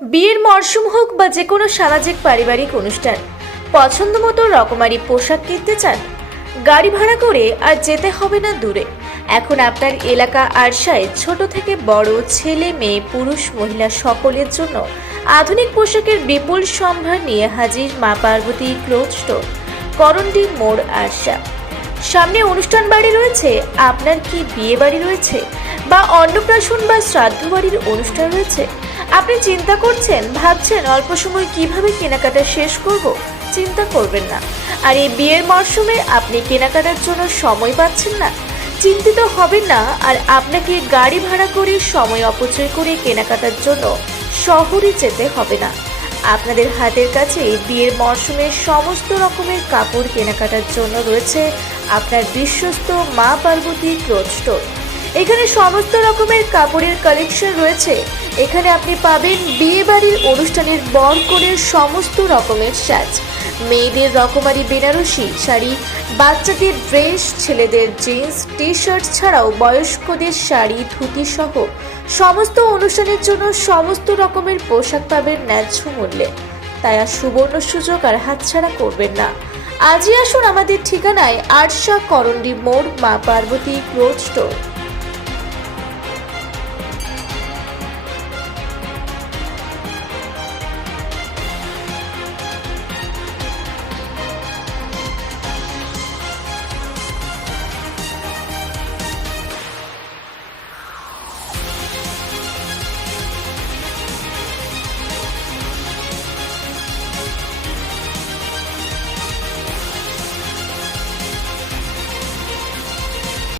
বিয়ের মরশুম হোক বা যে কোনো সামাজিক পারিবারিক অনুষ্ঠান, পছন্দ মতো রকমারি পোশাক কিনতে চান? গাড়ি ভাড়া করে আর যেতে হবে না দূরে। এখন আপনার এলাকা আরশায় ছোট থেকে বড়, ছেলে মেয়ে, পুরুষ মহিলা সকলের জন্য আধুনিক পোশাকের বিপুল সম্ভার নিয়ে হাজির মা পার্বতী ক্লোথ স্টোর, করণডি মোড়, আরশা। সামনে অনুষ্ঠান বাড়ি রয়েছে। আপনার কি বিয়ে বাড়ি রয়েছে বা অন্নপ্রাশন বা শ্রাদ্ধ বাড়ির অনুষ্ঠান রয়েছে? আপনি চিন্তা করছেন, ভাবছেন অল্প সময় কিভাবে কেনাকাটা শেষ করব? চিন্তা করবেন না। আর এই বিয়ের মরশুমে আপনি কেনাকাটার জন্য সময় পাচ্ছেন না, চিন্তিত হবেন না। আর আপনাকে গাড়ি ভাড়া করে সময় অপচয় করে কেনাকাটার জন্য শহরে যেতে হবে না। আপনাদের হাতের কাছে বিয়ের মরশুমের সমস্ত রকমের কাপড় কেনাকাটার জন্য রয়েছে আপনার বিশ্বস্ত মা পার্বতী ক্লোথ স্টোর। এখানে সমস্ত রকমের কাপড়ের কালেকশন রয়েছে। এখানে আপনি পাবেন বিয়ে বাড়ির অনুষ্ঠানের বরকনের সমস্ত রকমের সাজ, মেয়েদের রকমারি বেনারসি শাড়ি, বাচ্চাদের ড্রেস, ছেলেদের জিন্স টি শার্ট ছাড়াও বয়স্কদের শাড়ি, ধুতি সহ সমস্ত অনুষ্ঠানের জন্য সমস্ত রকমের পোশাক পাবেন ন্যায্য মূল্যে। তাই আর সুবর্ণ সুযোগ আর হাতছাড়া করবেন না। আজই আসুন আমাদের ঠিকানায় আরশা, করণডি মোড়, মা পার্বতী ক্লোথ স্টোর।